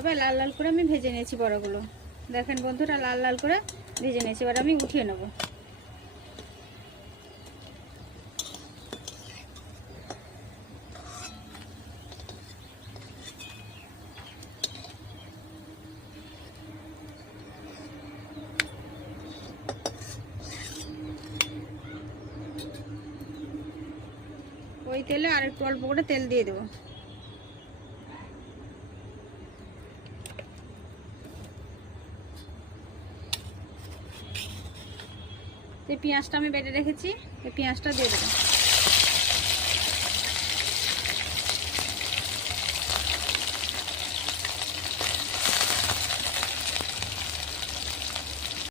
এইভাবে লাল লাল করে আমি ভেজে নিয়েছি বড়গুলো। দেখেন বন্ধুরা, লাল লাল করে ভেজে নিয়েছি। এবার আমি উঠিয়ে নেব। ওই তেলে আর একটু অল্প করে তেল দিয়ে দেবো। এই পেঁয়াজটা আমি বেটে রেখেছি, এই পেঁয়াজটা দিয়ে দেবো।